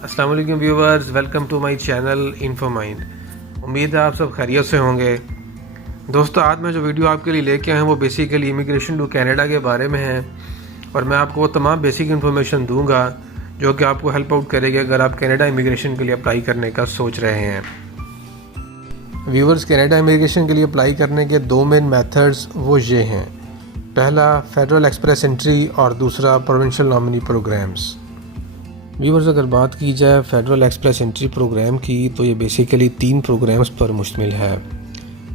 अस्सलाम वालेकुम viewers, welcome to my channel Info Mind. उम्मीद है आप सब खैरियत से होंगे। दोस्तों, आज मैं जो वीडियो आपके लिए लेके आया हूँ वो बेसिकली इमिग्रेशन टू कनाडा के बारे में है और मैं आपको वो तमाम बेसिक इन्फॉर्मेशन दूंगा जो कि आपको हेल्प आउट करेगी अगर आप कनाडा इमिग्रेशन के लिए अप्लाई करने का सोच रहे हैं। व्यूवर्स, कनाडा इमिग्रेशन के लिए अप्लाई करने के दो मेन मेथड्स वो ये हैं। पहला फेडरल एक्सप्रेस एंट्री और दूसरा प्रोविंशियल नॉमिनी प्रोग्राम्स। व्यूवर्स, अगर बात की जाए फेडरल एक्सप्रेस एंट्री प्रोग्राम की तो ये बेसिकली 3 प्रोग्राम्स पर मुश्तमिल है।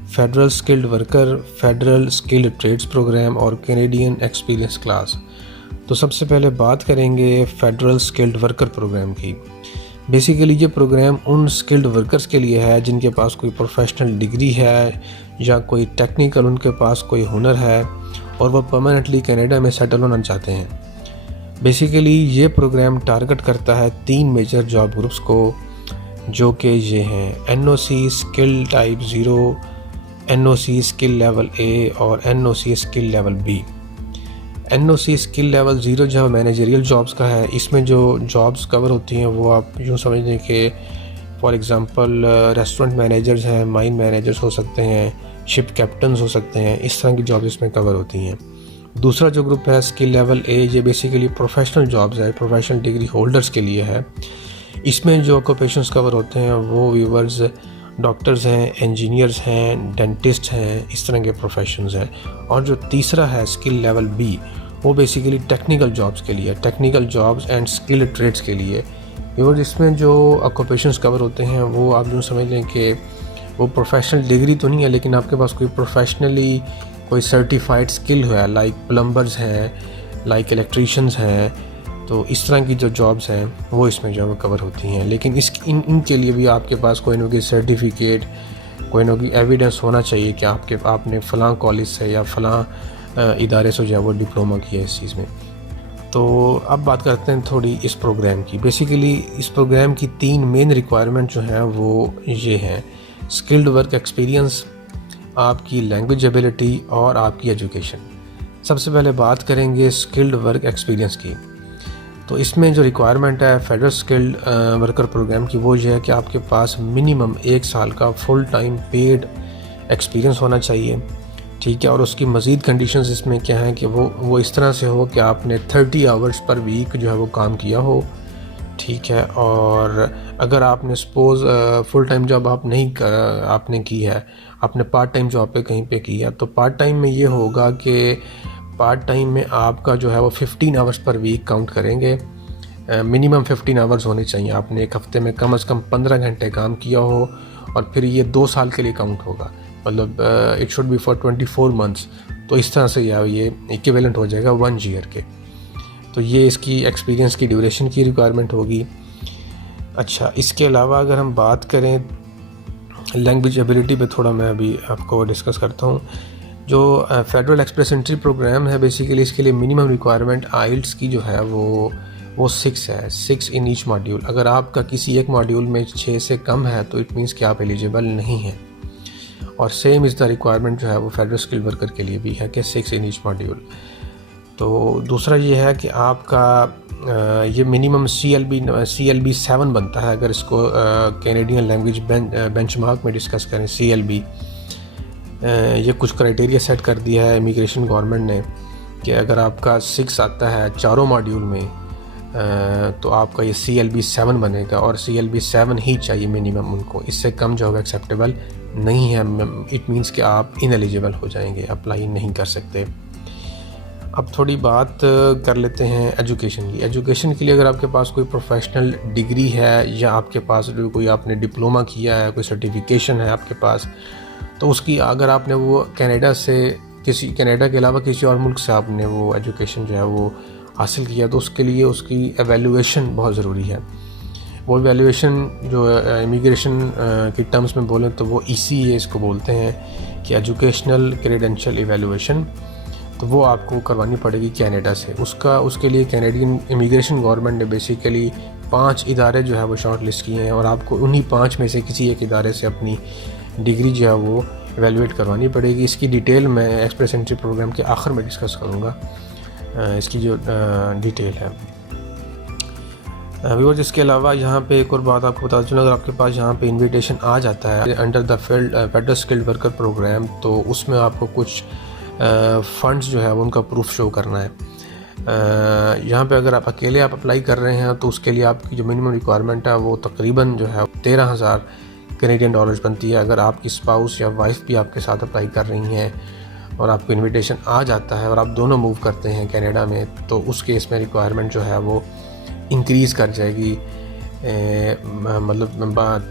Federal skilled worker, federal skilled trades program और कैनेडियन एक्सपीरियंस क्लास। तो सबसे पहले बात करेंगे फेडरल स्किल्ड वर्कर प्रोग्राम की। बेसिकली ये प्रोग्राम उन स्किल्ड वर्कर्स के लिए है जिनके पास कोई प्रोफेशनल डिग्री है या कोई टेक्निकल उनके पास कोई हुनर है और वह परमानेंटली कनाडा में सेटल होना चाहते हैं। बेसिकली ये प्रोग्राम टारगेट करता है 3 मेजर जॉब ग्रुप्स को, जो कि ये हैं NOC skill type 0, NOC skill level A और NOC skill level B। NOC skill level 0 जो मैनेजरियल जॉब्स का है, इसमें जो जॉब्स कवर होती हैं वो आप यूँ समझ लें कि फॉर एग्ज़ाम्पल रेस्टोरेंट मैनेजर्स हैं, माइन मैनेजर्स हो सकते हैं, शिप कैप्टन्स हो सकते हैं, इस तरह की जॉब्स इसमें कवर होती हैं। दूसरा जो ग्रुप है स्किल लेवल A, ये बेसिकली प्रोफेशनल जॉब्स है, प्रोफेशनल डिग्री होल्डर्स के लिए है। इसमें जो ऑक्यूपेशंस कवर होते हैं वो व्यूवर्स डॉक्टर्स हैं, इंजीनियर्स हैं, डेंटिस्ट हैं, इस तरह के प्रोफेशंस हैं। और जो तीसरा है स्किल लेवल B, वो बेसिकली टेक्निकल जॉब्स के लिए, technical jobs and skill trades के लिए। व्यूवर्स, इसमें जो ऑक्यूपेशंस कवर होते हैं वो आप यूँ समझ लें कि वो प्रोफेशनल डिग्री तो नहीं है लेकिन आपके पास कोई प्रोफेशनली कोई सर्टिफाइड स्किल है, लाइक प्लम्बर्स हैं, लाइक इलेक्ट्रीशियंस हैं। तो इस तरह की जो जॉब्स हैं वो इसमें जो है कवर होती हैं। लेकिन इनके लिए भी आपके पास कोई ना कोई सर्टिफिकेट, कोई ना कोई एविडेंस होना चाहिए कि आपने फ़लाँ कॉलेज से या फ़लाँ इदारे से जो है वो डिप्लोमा किया है इस चीज़ में। तो अब बात करते हैं थोड़ी इस प्रोग्राम की। बेसिकली इस प्रोग्राम की 3 मेन रिक्वायरमेंट जो हैं वो ये हैं: स्किल्ड वर्क एक्सपीरियंस, आपकी लैंग्वेज एबिलिटी और आपकी एजुकेशन। सबसे पहले बात करेंगे स्किल्ड वर्क एक्सपीरियंस की। तो इसमें जो रिक्वायरमेंट है फेडरल स्किल्ड वर्कर प्रोग्राम की वो ये है कि आपके पास मिनिमम 1 साल का फुल टाइम पेड एक्सपीरियंस होना चाहिए, ठीक है। और उसकी मज़ीद कंडीशंस इसमें क्या हैं कि वो इस तरह से हो कि आपने 30 आवर्स पर वीक जो है वो काम किया हो, ठीक है। और अगर आपने सपोज़ फुल टाइम जॉब आपने की है, आपने पार्ट टाइम जॉब पे कहीं पे की है, तो पार्ट टाइम में ये होगा कि पार्ट टाइम में आपका जो है वो 15 आवर्स पर वीक काउंट करेंगे। मिनिमम 15 आवर्स होने चाहिए। आपने एक हफ़्ते में कम से कम 15 घंटे काम किया हो और फिर ये 2 साल के लिए काउंट होगा, मतलब it should be for 24 months. तो इस तरह से ये इक्विवेलेंट हो जाएगा 1 ईयर के। तो ये इसकी एक्सपीरियंस की ड्यूरेशन की रिक्वायरमेंट होगी। अच्छा, इसके अलावा अगर हम बात करें लैंग्वेज एबिलिटी पे, थोड़ा मैं अभी आपको डिस्कस करता हूँ। जो फेडरल एक्सप्रेस एंट्री प्रोग्राम है, बेसिकली इसके लिए मिनिमम रिक्वायरमेंट आइल्स की जो है वो 6 है, 6 इन ईच मॉड्यूल। अगर आपका किसी एक मॉड्यूल में 6 से कम है तो इट मीन्स कि आप एलिजिबल नहीं हैं। और सेम इज़ द रिक्वायरमेंट जो है वो फेडरल स्किल वर्कर के लिए भी है कि 6 इन ईच मॉड्यूल। तो दूसरा ये है कि आपका ये मिनिमम CLB 7 बनता है। अगर इसको कैनेडियन लैंग्वेज बेंचमार्क में डिस्कस करें, CLB ये कुछ क्राइटेरिया सेट कर दिया है इमिग्रेशन गवर्नमेंट ने कि अगर आपका 6 आता है चारों मॉड्यूल में तो आपका ये CLB 7 बनेगा और CLB 7 ही चाहिए मिनिमम उनको। इससे कम जो है एक्सेप्टेबल नहीं है। इट मीन्स कि आप इनएलिजिबल हो जाएंगे, अप्लाई नहीं कर सकते। अब थोड़ी बात कर लेते हैं एजुकेशन की। एजुकेशन के लिए अगर आपके पास कोई प्रोफेशनल डिग्री है या आपके पास कोई आपने डिप्लोमा किया है, कोई सर्टिफिकेशन है आपके पास, तो उसकी अगर आपने वो कनाडा के अलावा किसी और मुल्क से आपने वो एजुकेशन जो है वो हासिल किया, तो उसके लिए उसकी एवेल्यूएशन बहुत ज़रूरी है। वो एवेल्यूएशन जो इमिग्रेशन की टर्म्स में बोलें तो वो ECA इसको बोलते हैं कि एजुकेशनल क्रेडेंशियल एवेल्यूएशन। तो वो आपको करवानी पड़ेगी कनाडा से। उसके लिए कैनेडियन इमिग्रेशन गवर्नमेंट ने बेसिकली 5 इदारे जो है वो शॉर्ट लिस्ट किए हैं और आपको उन्हीं 5 में से किसी एक इदारे से अपनी डिग्री जो है वो एवेलुएट करवानी पड़ेगी। इसकी डिटेल मैं एक्सप्रेस एंट्री प्रोग्राम के आखिर में डिस्कस करूँगा, इसकी जो डिटेल है। व्यूअर्स, इसके अलावा यहाँ पे एक और बात आपको बता दूँ, अगर आपके पास यहाँ पे इनविटेशन आ जाता है under the federal skilled worker programme, तो उसमें आपको कुछ फंड्स जो है वो उनका प्रूफ शो करना है। यहाँ पे अगर आप अकेले अप्लाई कर रहे हैं तो उसके लिए आपकी जो मिनिमम रिक्वायरमेंट है वो तकरीबन जो है 13,000 कैनेडियन डॉलर्स बनती है। अगर आपकी स्पाउस या वाइफ भी आपके साथ अप्लाई कर रही हैं और आपको इनविटेशन आ जाता है और आप दोनों मूव करते हैं कनाडा में, तो उस केस में रिक्वायरमेंट जो है वो इंक्रीज़ कर जाएगी, मतलब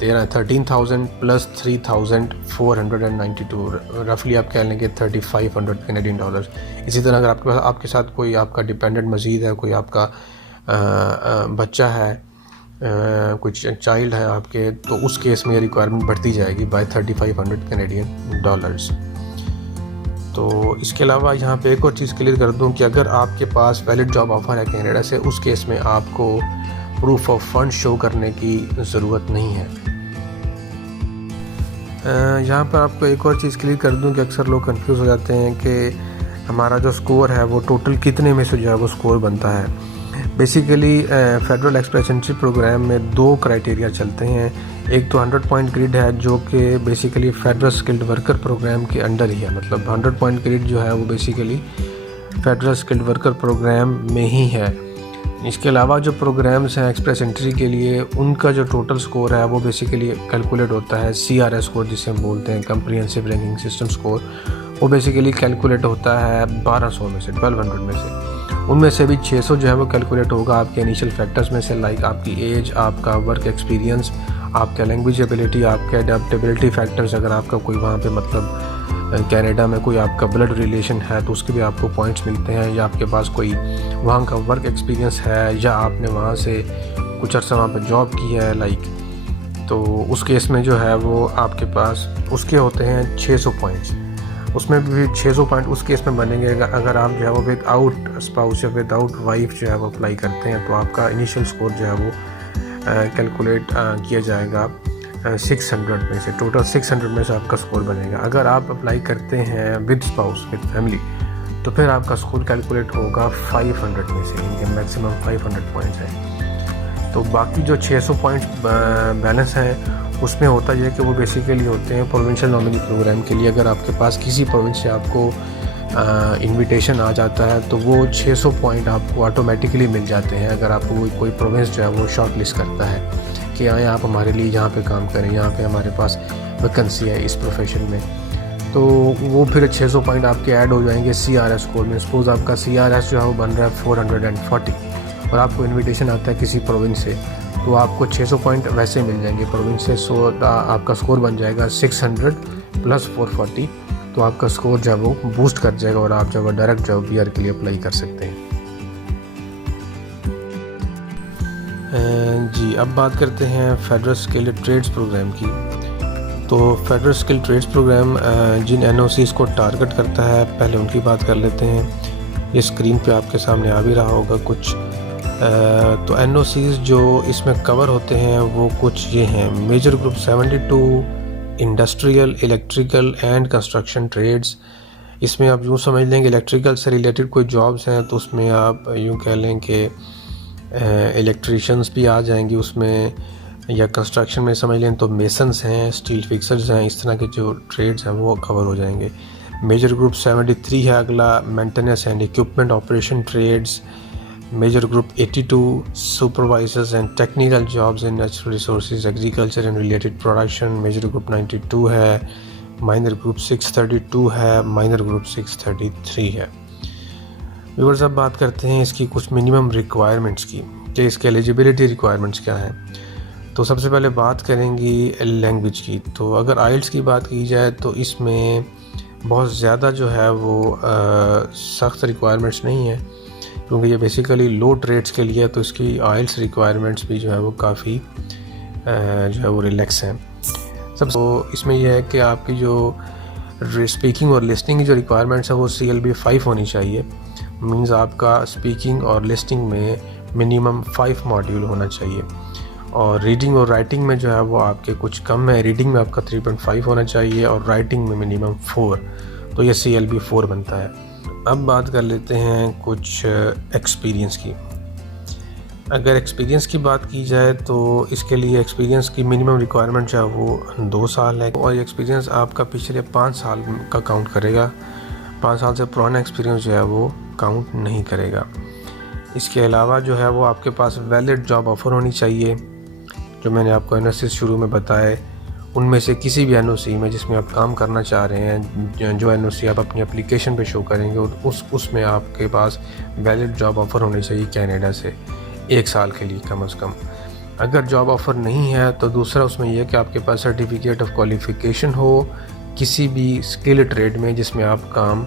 13,000 प्लस 3,492, रफली आप कह लेंगे 3,500 कैनेडियन डॉलर। इसी तरह अगर आपके साथ कोई आपका डिपेंडेंट मज़ीद है, कोई आपका बच्चा है, कुछ चाइल्ड है आपके, तो उस केस में रिक्वायरमेंट बढ़ती जाएगी बाय 3,500 कैनेडियन डॉलर्स। तो इसके अलावा यहाँ पे एक और चीज़ क्लियर कर दूँ कि अगर आपके पास वैलिड जॉब ऑफ़र है कनाडा से, उस केस में आपको प्रूफ ऑफ फंड शो करने की ज़रूरत नहीं है। यहाँ पर आपको एक और चीज़ क्लियर कर दूँ कि अक्सर लोग कंफ्यूज हो जाते हैं कि हमारा जो स्कोर है वो टोटल कितने में से जो है वो स्कोर बनता है। Basically federal express entry program में 2 क्राइटेरिया चलते हैं। एक तो 100 पॉइंट ग्रिड है जो कि basically federal skilled worker programme के अंडर ही है, मतलब 100 पॉइंट ग्रिड जो है वो basically federal skilled worker programme में ही है। इसके अलावा जो प्रोग्राम्स हैं एक्सप्रेस एंट्री के लिए, उनका जो टोटल स्कोर है वो बेसिकली कैलकुलेट होता है CRS स्कोर जिसे हम बोलते हैं, कम्प्रिहेंसिव रैंकिंग सिस्टम स्कोर। वो बेसिकली कैलकुलेट होता है 1200 में से, 1200 में से। उनमें से भी 600 जो है वो कैलकुलेट होगा आपके इनिशियल फैक्टर्स में से, लाइक आपकी एज, आपका वर्क एक्सपीरियंस, आपका लैंग्वेज एबिलिटी, आपके अडेप्टेबिलिटी फैक्टर्स। अगर आपका कोई वहाँ पे मतलब कनाडा में कोई आपका ब्लड रिलेशन है तो उसके भी आपको पॉइंट्स मिलते हैं, या आपके पास कोई वहाँ का वर्क एक्सपीरियंस है, या आपने वहाँ से कुछ अर्सा वहाँ पर जॉब की है लाइक, तो उस केस में जो है वो आपके पास उसके होते हैं 600 पॉइंट्स। उसमें भी 600 पॉइंट उस केस में बनेंगे अगर आप जो है वो विदाउट स्पाउस या विदाउट वाइफ जो है वो अप्लाई करते हैं, तो आपका इनिशियल स्कोर जो है वो कैलकुलेट किया जाएगा 600 में से। टोटल 600 में से आपका स्कोर बनेगा। अगर आप अप्लाई करते हैं विद स्पाउस, विद फैमिली, तो फिर आपका स्कोर कैलकुलेट होगा 500 में से, इनके मैक्सिमम 500 पॉइंट्स हैं। तो बाकी जो 600 पॉइंट्स बैलेंस हैं उसमें होता यह है कि वो बेसिकली होते हैं प्रोविंशियल नॉमिनी प्रोग्राम के लिए। अगर आपके पास किसी प्रोविंस से आपको इनविटेशन आ जाता है तो वो 600 पॉइंट आपको ऑटोमेटिकली मिल जाते हैं। अगर आपको कोई प्रोविंस जो है वो शॉर्ट लिस्ट करता है कि आए आप हमारे लिए यहाँ पे काम करें, यहाँ पे हमारे पास वैकेंसी है इस प्रोफेशन में, तो वो फिर 600 पॉइंट आपके ऐड हो जाएंगे CRS स्कोर में। सपोज़ आपका CRS जो है वो बन रहा है 440 और आपको इन्विटेशन आता है किसी प्रोविंस से, तो आपको 600 पॉइंट वैसे मिल जाएंगे प्रोविंस से। सो आपका स्कोर बन जाएगा 600 प्लस 440, तो आपका स्कोर जो है वो बूस्ट कर जाएगा और आप जो है डायरेक्ट जॉब PR के लिए अप्लाई कर सकते हैं। जी, अब बात करते हैं फेडरल स्किल्ड ट्रेड्स प्रोग्राम की। तो फेडरल स्किल्ड ट्रेड्स प्रोग्राम जिन NOCs को टारगेट करता है, पहले उनकी बात कर लेते हैं। ये स्क्रीन पे आपके सामने आ भी रहा होगा कुछ। तो NOCs जो इसमें कवर होते हैं वो कुछ ये हैं। Major group 72 industrial, electrical and construction trades. इसमें आप यूँ समझ लेंगे इलेक्ट्रिकल से रिलेटेड कोई जॉब्स हैं तो उसमें आप यूँ कह लें कि इलेक्ट्रीशियंस भी आ जाएंगे उसमें, या कंस्ट्रक्शन में समझ लें तो मेसन्स हैं, स्टील फिक्सर्स हैं, इस तरह के जो ट्रेड्स हैं वो कवर हो जाएंगे। मेजर ग्रुप 73 है अगला, maintenance and equipment operation trades. Major group 82 supervisors and technical jobs in natural resources, agriculture and related production. Major group 92 है। माइनर ग्रुप 632 है। माइनर ग्रुप 633 है। व्यूअर्स, अब बात करते हैं इसकी कुछ मिनिमम रिक्वायरमेंट्स की कि इसके एलिजिबिलिटी रिक्वायरमेंट्स क्या हैं। तो सबसे पहले बात करेंगी लैंग्वेज की। तो अगर आइल्स की बात की जाए तो इसमें बहुत ज़्यादा जो है वो सख्त रिक्वायरमेंट्स नहीं है, क्योंकि ये बेसिकली लो ट्रेड्स के लिए है, तो इसकी आइल्स रिक्वायरमेंट्स भी जो है वो काफ़ी जो है वो रिलैक्स हैं। तो इसमें यह है कि आपकी जो स्पीकिंग और लिसनिंग की जो रिक्वायरमेंट्स है वो CLB 5 होनी चाहिए। मींस आपका स्पीकिंग और लिसनिंग में मिनिमम 5 मॉड्यूल होना चाहिए। और रीडिंग और राइटिंग में जो है वो आपके कुछ कम है। रीडिंग में आपका 3.5 होना चाहिए और राइटिंग में मिनिमम 4, तो ये CLB 4 बनता है। अब बात कर लेते हैं कुछ एक्सपीरियंस की। अगर एक्सपीरियंस की बात की जाए तो इसके लिए एक्सपीरियंस की मिनिमम रिक्वायरमेंट जो है वो 2 साल है और एक्सपीरियंस आपका पिछले 5 साल का काउंट करेगा। 5 साल से पुराना एक्सपीरियंस जो है वो काउंट नहीं करेगा। इसके अलावा जो है वो आपके पास वैलिड जॉब ऑफ़र होनी चाहिए। जो मैंने आपको NOC शुरू में बताए उनमें से किसी भी NOC में जिसमें आप काम करना चाह रहे हैं, जो NOC आप अपनी एप्लीकेशन पे शो करेंगे उसमें आपके पास वैलिड जॉब ऑफ़र होनी चाहिए कनाडा से 1 साल के लिए कम से कम। अगर जॉब ऑफ़र नहीं है तो दूसरा उसमें यह है कि आपके पास सर्टिफिकेट ऑफ क्वालिफ़िकेशन हो किसी भी स्किल ट्रेड में जिसमें आप काम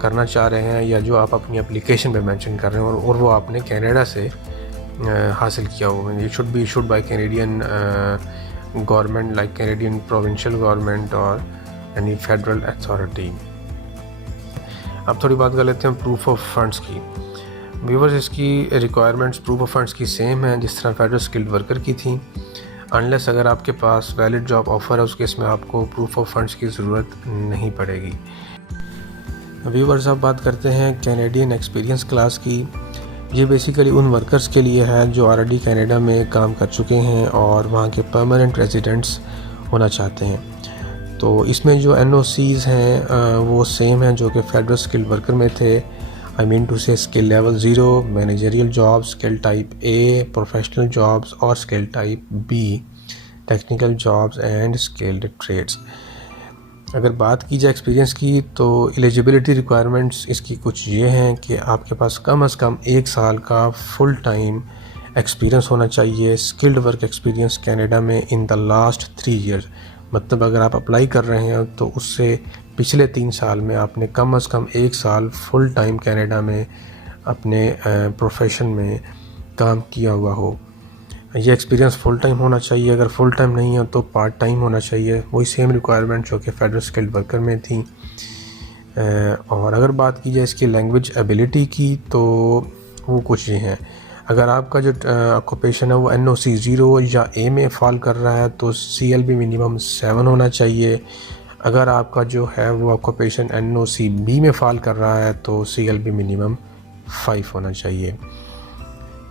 करना चाह रहे हैं या जो आप अपनी एप्लीकेशन पे मेंशन कर रहे हैं और वो आपने कनाडा से हासिल किया हो। ये should be issued by Canadian government like Canadian provincial government और एनी फेडरल अथॉरिटी। अब थोड़ी बात कर लेते हैं प्रूफ ऑफ फंड्स की। व्यूअर्स, इसकी रिक्वायरमेंट्स प्रूफ ऑफ फंड्स की सेम है जिस तरह फेडरल स्किल्ड वर्कर की थी। अनलेस अगर आपके पास वैलिड जॉब ऑफ़र है उस केस में आपको प्रूफ ऑफ फंड्स की ज़रूरत नहीं पड़ेगी। व्यूअर्स, अब बात करते हैं कैनेडियन एक्सपीरियंस क्लास की। ये बेसिकली उन वर्कर्स के लिए है जो ऑलरेडी कनाडा में काम कर चुके हैं और वहाँ के परमानेंट रेजिडेंट्स होना चाहते हैं। तो इसमें जो NOCs हैं वो सेम हैं जो कि फेडरल स्किल्ड वर्कर में थे। I mean to say skill level 0, managerial jobs, skill type A, professional jobs और skill type B, technical jobs and skilled trades. अगर बात की जाए एक्सपीरियंस की तो एलिजिबिलिटी रिक्वायरमेंट्स इसकी कुछ ये हैं कि आपके पास कम से कम 1 साल का फुल टाइम एक्सपीरियंस होना चाहिए, स्किल्ड वर्क एक्सपीरियंस कनाडा में इन द लास्ट 3 ईयर्स। मतलब अगर आप अप्लाई कर रहे हैं तो उससे पिछले 3 साल में आपने कम से कम 1 साल फुल टाइम कनाडा में अपने प्रोफेशन में काम किया हुआ हो। ये एक्सपीरियंस फुल टाइम होना चाहिए। अगर फुल टाइम नहीं है तो पार्ट टाइम होना चाहिए। वही सेम रिक्वायरमेंट जो कि फेडरल स्किल्ड वर्कर में थी। और अगर बात की जाए इसकी लैंग्वेज एबिलिटी की तो वो कुछ ये हैं। अगर आपका जो ऑक्यूपेशन है वो NOC 0 या A में फ़ॉल कर रहा है तो CLB मिनिमम 7 होना चाहिए। अगर आपका जो है वो ऑक्यूपेशन NOC B में फ़ॉल कर रहा है तो CLB मिनिमम 5 होना चाहिए।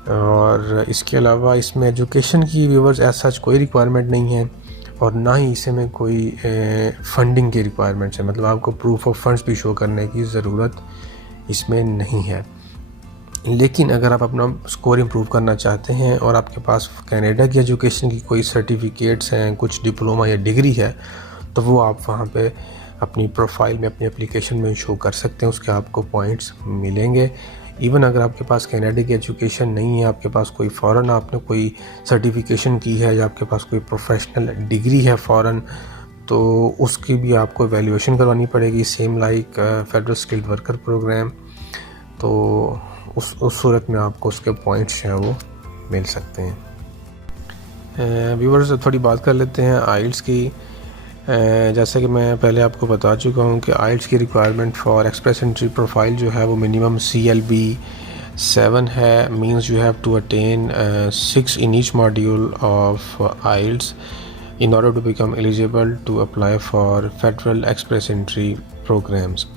और इसके अलावा इसमें एजुकेशन की व्यूअर्स ऐसा कोई रिक्वायरमेंट नहीं है और ना ही इसमें कोई फंडिंग की रिक्वायरमेंट्स है। मतलब आपको प्रूफ ऑफ फंड्स भी शो करने की ज़रूरत इसमें नहीं है। लेकिन अगर आप अपना स्कोर इम्प्रूव करना चाहते हैं और आपके पास कनाडा की एजुकेशन की कोई सर्टिफिकेट्स हैं, कुछ डिप्लोमा या डिग्री है, तो वो आप वहाँ पे अपनी प्रोफाइल में अपनी एप्लीकेशन में शो कर सकते हैं। उसके आपको पॉइंट्स मिलेंगे। इवन अगर आपके पास कनाडा की एजुकेशन नहीं है, आपके पास कोई फ़ॉरेन आपने कोई सर्टिफिकेशन की है या आपके पास कोई प्रोफेशनल डिग्री है फ़ॉरेन, तो उसकी भी आपको एवेल्यूएशन करवानी पड़ेगी same like federal skilled worker programme. तो उस सूरत में आपको उसके पॉइंट्स जो हैं वो मिल सकते हैं। व्यूअर्स, थोड़ी बात कर लेते हैं आइल्स की। जैसे कि मैं पहले आपको बता चुका हूँ कि आइल्स की requirement for express entry profile जो है वो मिनिमम CLB 7 है। Means you have to attain 6 in each module of IELTS in order to become eligible to apply for federal express entry programmes.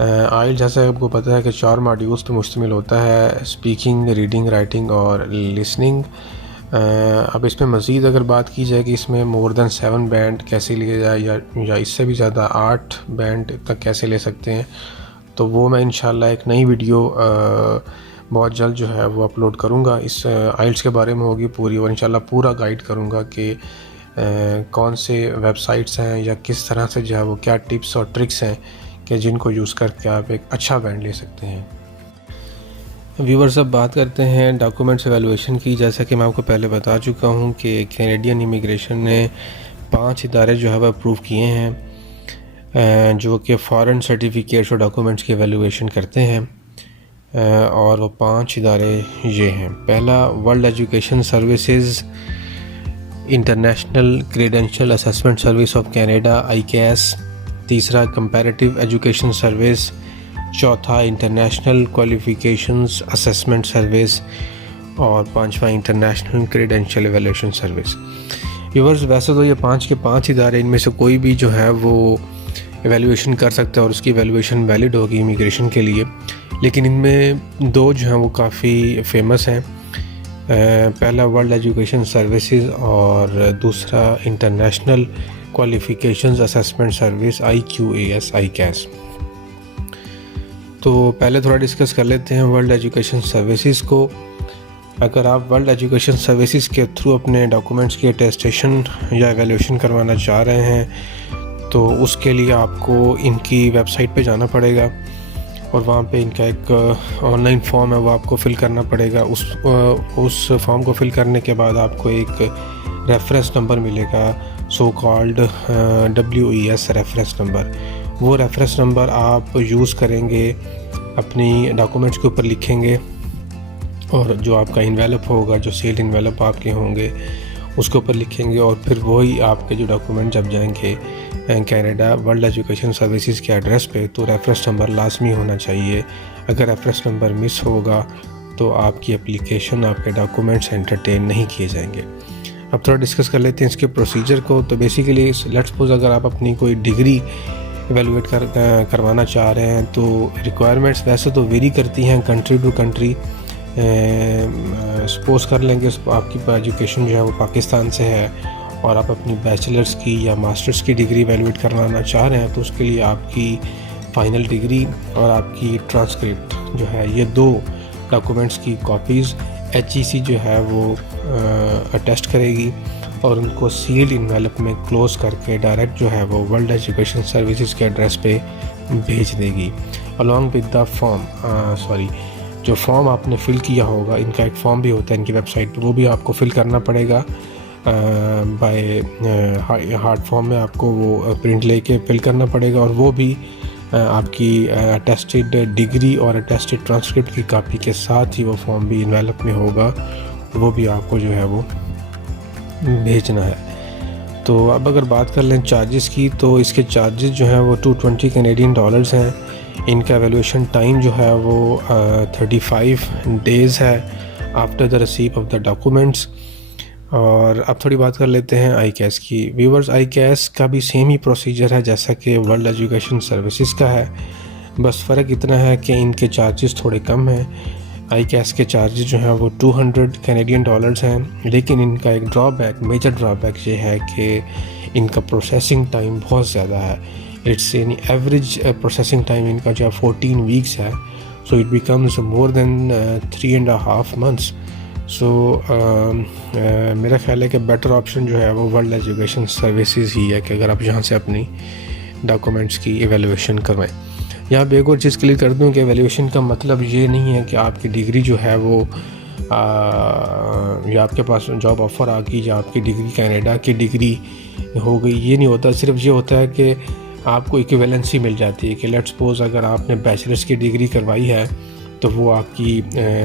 IELTS जैसे आपको पता है कि 4 मॉड्यूल्स पे मुश्तमिल होता है, स्पीकिंग, रीडिंग, राइटिंग और लिसनिंग। अब इसमें मज़ीद अगर बात की जाए कि इसमें मोर देन 7 बैंड कैसे लिए जाए या इससे भी ज़्यादा 8 बैंड तक कैसे ले सकते हैं, तो वो मैं इंशाल्लाह एक नई वीडियो बहुत जल्द जो है वो अपलोड करूँगा। इस आइल्स के बारे में होगी पूरी और इंशाल्लाह पूरा गाइड करूँगा कि कौन से वेबसाइट्स हैं या किस तरह से जो है वो क्या टिप्स और ट्रिक्स हैं कि जिनको यूज़ करके आप एक अच्छा बैंड ले सकते हैं। व्यूअर्स, अब बात करते हैं डॉक्यूमेंट्स एवेलुएशन की। जैसा कि मैं आपको पहले बता चुका हूं कि कैनेडियन इमिग्रेशन ने 5 इदारे जो है वह अप्रूव किए हैं जो कि फ़ॉरेन सर्टिफिकेट्स और डॉक्यूमेंट्स की एवेलुएशन करते हैं। और वो 5 इदारे ये हैं। पहला, world education services, international credential assessment service of Canada ICAS। तीसरा, कंपैरेटिव एजुकेशन सर्विस। चौथा, इंटरनेशनल क्वालिफ़िकेशंस असेसमेंट सर्विस। और 5वां international credential evaluation service. Viewers, वैसे तो ये 5 के 5 इदारे, इनमें से कोई भी जो है वो एवेल्यूशन कर सकता है और उसकी एवेल्यूशन वैलिड होगी इमिग्रेशन के लिए, लेकिन इनमें 2 जो हैं वो काफ़ी फेमस हैं। पहला वर्ल्ड एजुकेशन सर्विसेज और दूसरा international qualifications assessment service IQAS। तो पहले थोड़ा डिस्कस कर लेते हैं वर्ल्ड एजुकेशन सर्विसेज को। अगर आप वर्ल्ड एजुकेशन सर्विसेज के थ्रू अपने डॉक्यूमेंट्स की अटेस्टेशन या एवेल्यूशन करवाना चाह रहे हैं तो उसके लिए आपको इनकी वेबसाइट पे जाना पड़ेगा और वहाँ पे इनका एक ऑनलाइन फॉर्म है, वो आपको फ़िल करना पड़ेगा। उस फॉर्म को फ़िल करने के बाद आपको एक रेफरेंस नंबर मिलेगा, so called WES reference number. वो रेफरेंस नंबर आप यूज़ करेंगे, अपनी डॉक्यूमेंट्स के ऊपर लिखेंगे और जो आपका इन्वेलप होगा, जो सील्ड इन्वेलप आपके होंगे, उसके ऊपर लिखेंगे और फिर वही आपके जो डॉक्यूमेंट जब जाएंगे कनाडा वर्ल्ड एजुकेशन सर्विसेज के एड्रेस पे, तो रेफरेंस नंबर लाजमी होना चाहिए। अगर रेफरेंस नंबर मिस होगा तो आपकी एप्लीकेशन, आपके डॉक्यूमेंट्स एंटरटेन नहीं किए जाएंगे। अब थोड़ा डिस्कस कर लेते हैं इसके प्रोसीजर को। तो बेसिकली लेट्स सपोज अगर आप अपनी कोई डिग्री एवेलुएट करवाना चाह रहे हैं तो रिक्वायरमेंट्स वैसे तो वेरी करती हैं कंट्री टू कंट्री। सपोज कर लेंगे आपकी एजुकेशन जो है वो पाकिस्तान से है और आप अपनी बैचलर्स की या मास्टर्स की डिग्री एवेलुएट करवाना चाह रहे हैं, तो उसके लिए आपकी फ़ाइनल डिग्री और आपकी ट्रांसक्रिप्ट जो है, ये 2 डॉक्यूमेंट्स की कॉपीज़ HEC जो है वो अटेस्ट करेगी और उनको सील्ड इन्वेलप में क्लोज़ करके डायरेक्ट जो है वो वर्ल्ड एजुकेशन सर्विसेज के एड्रेस पे भेज देगी अलॉन्ग विद द फॉर्म। जो फॉर्म आपने फ़िल किया होगा, इनका एक फॉर्म भी होता है इनकी वेबसाइट पे, वो भी आपको फ़िल करना पड़ेगा बाय हार्ड फॉर्म में। आपको वो प्रिंट लेके फ़िल करना पड़ेगा और वो भी आपकी अटेस्टेड डिग्री और अटेस्टेड ट्रांसक्रिप्ट की कॉपी के साथ ही वो फॉर्म भी इन्वेलप में होगा, वो भी आपको जो है वो भेजना है। तो अब अगर बात कर लें चार्जेस की, तो इसके चार्जेस जो हैं वो $220 कैनेडियन हैं। इनका एवेल्यूशन टाइम जो है वो 35 डेज़ है after the receive of the documents. और अब थोड़ी बात कर लेते हैं ICAS की। व्यूअर्स, ICAS का भी सेम ही प्रोसीजर है जैसा कि वर्ल्ड एजुकेशन सर्विसेज का है, बस फ़र्क इतना है कि इनके चार्जेस थोड़े कम हैं। ICAS के चार्जेस जो हैं वो $200 कैनेडियन हैं, लेकिन इनका एक मेजर ड्रॉबैक ये है कि इनका प्रोसेसिंग टाइम बहुत ज़्यादा है। इट्स यानी एवरेज प्रोसेसिंग टाइम इनका जो है 14 वीक्स है, so it becomes more than 3.5 months. सो मेरा ख्याल है कि बेटर ऑप्शन जो है वो वर्ल्ड एजुकेशन सर्विसेज ही है कि अगर आप यहाँ से अपनी डॉक्यूमेंट्स की एवेल्यूशन करवाएं। यहाँ पे एक और चीज़ क्लियर कर दूँ कि एवेल्यूशन का मतलब ये नहीं है कि आपकी डिग्री जो है वो या आपके पास जॉब ऑफ़र आ गई या आपकी डिग्री कनाडा की डिग्री हो गई, ये नहीं होता। सिर्फ ये होता है कि आपको इक्विवेलेंसी मिल जाती है कि लेट्स सपोज अगर आपने बैचलर्स की डिग्री करवाई है तो वो आपकी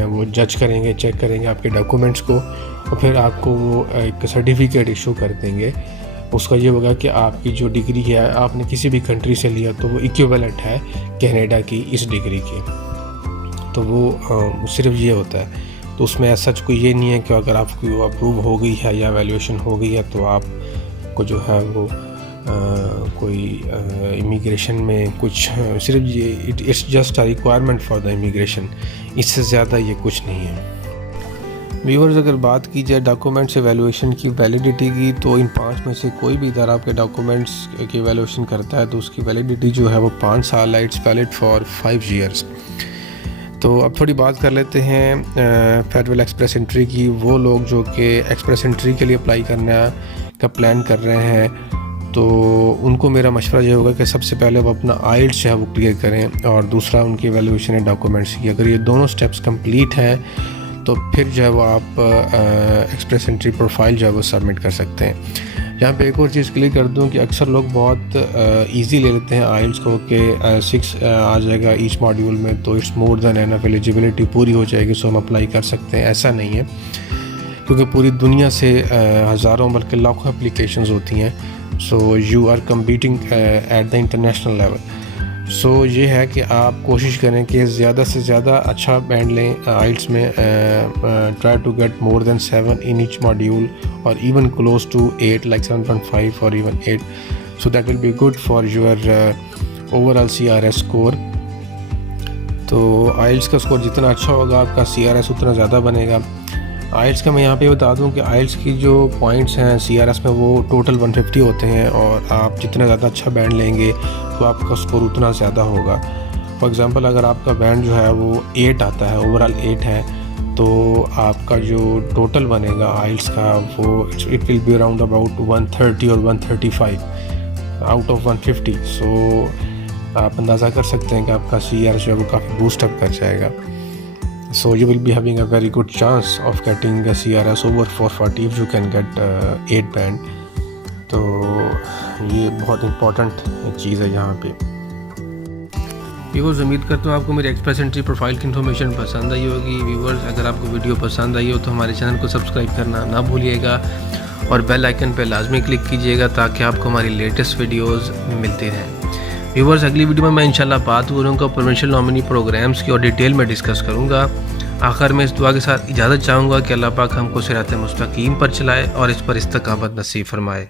वो जज करेंगे, चेक करेंगे आपके डॉक्यूमेंट्स को और फिर आपको वो एक सर्टिफिकेट इशू कर देंगे। उसका ये होगा कि आपकी जो डिग्री है आपने किसी भी कंट्री से लिया तो वो इक्विवेलेंट है कनाडा की इस डिग्री की, तो वो सिर्फ ये होता है। तो उसमें ऐसा कोई ये नहीं है कि अगर आपकी वो अप्रूव हो गई है या वैल्यूएशन हो गई है तो आपको जो है वो कोई इमिग्रेशन में कुछ, सिर्फ ये it's just a requirement for the immigration, इससे ज़्यादा ये कुछ नहीं है। व्यूअर्स, अगर बात की जाए डॉक्यूमेंट्स एवेल्यूएशन की वैलिडिटी की, तो इन 5 में से कोई भी इदारा आपके डॉक्यूमेंट्स की एवेल्यूएशन करता है तो उसकी वैलिडिटी जो है वो 5 साल है। It's valid for 5 years. तो अब थोड़ी बात कर लेते हैं फेडरल एक्सप्रेस एंट्री की। वो लोग जो कि एक्सप्रेस एंट्री के लिए अप्लाई करने का प्लान कर रहे हैं तो उनको मेरा मशवरा ये होगा कि सबसे पहले वो अपना आइल्स जो है वो क्लियर करें और दूसरा उनकी एवेल्यूएशन है डॉक्यूमेंट्स की। अगर ये दोनों स्टेप्स कंप्लीट हैं तो फिर जो है वो आप एक्सप्रेस एंट्री प्रोफाइल जो है वो सबमिट कर सकते हैं। यहाँ पे एक और चीज़ क्लियर कर दूँ कि अक्सर लोग बहुत इजी ले लेते हैं आइल्स को कि 6 आ जाएगा ईच मॉड्यूल में तो it's more than enough, eligibility पूरी हो जाएगी सो हम अप्लाई कर सकते हैं। ऐसा नहीं है, क्योंकि पूरी दुनिया से हज़ारों बल्कि लाखों एप्लीकेशंस होती हैं। So you are competing at the international level. So ये है कि आप कोशिश करें कि ज़्यादा से ज़्यादा अच्छा बैंड लें आइल्स में। Try to get more than 7 in each module और इवन क्लोज टू 8 लाइक 7.5 और even 8, so that will be good for your overall CRS score. तो आइल्स का स्कोर जितना अच्छा होगा आपका CRS उतना ज़्यादा बनेगा। आइल्स का मैं यहाँ पे बता दूँ कि आइल्स की जो पॉइंट्स हैं CRS में वो टोटल 150 होते हैं, और आप जितना ज़्यादा अच्छा बैंड लेंगे तो आपका स्कोर उतना ज़्यादा होगा। फॉर एग्ज़ाम्पल अगर आपका बैंड जो है वो 8 आता है, ओवरऑल 8 है, तो आपका जो टोटल बनेगा आइल्स का वो it will be around about 130 और 135 आउट ऑफ 150। सो आप अंदाज़ा कर सकते हैं कि आपका CRS जो है वो काफ़ी बूस्टअप कर जाएगा। So you will be having a very good chance of getting a CRS over 440 if you can get 8 band। तो ये बहुत इम्पोर्टेंट चीज़ है यहाँ पे। व्यूवर्स, उम्मीद करता हूँ आपको मेरी एक्सप्रेस एंट्री प्रोफाइल की इन्फॉर्मेशन पसंद आई होगी। व्यूवर्स, अगर आपको वीडियो पसंद आई हो तो हमारे चैनल को सब्सक्राइब करना ना भूलिएगा और बेल आइकन पर लाजमी क्लिक कीजिएगा ताकि आपको हमारी लेटेस्ट वीडियोज़ मिलती रहें। व्यूवर्स, अगली वीडियो में मैं इंशाल्लाह बात करूँगा प्रोविंशियल नॉमिनी प्रोग्राम्स की और डिटेल में डिस्कस करूँगा। आखिर में इस दुआ के साथ इजाज़त चाहूँगा कि अल्लाह पाक हमको सिरात मुस्तकीम पर चलाए और इस पर इस्तकामत नसीब फरमाए।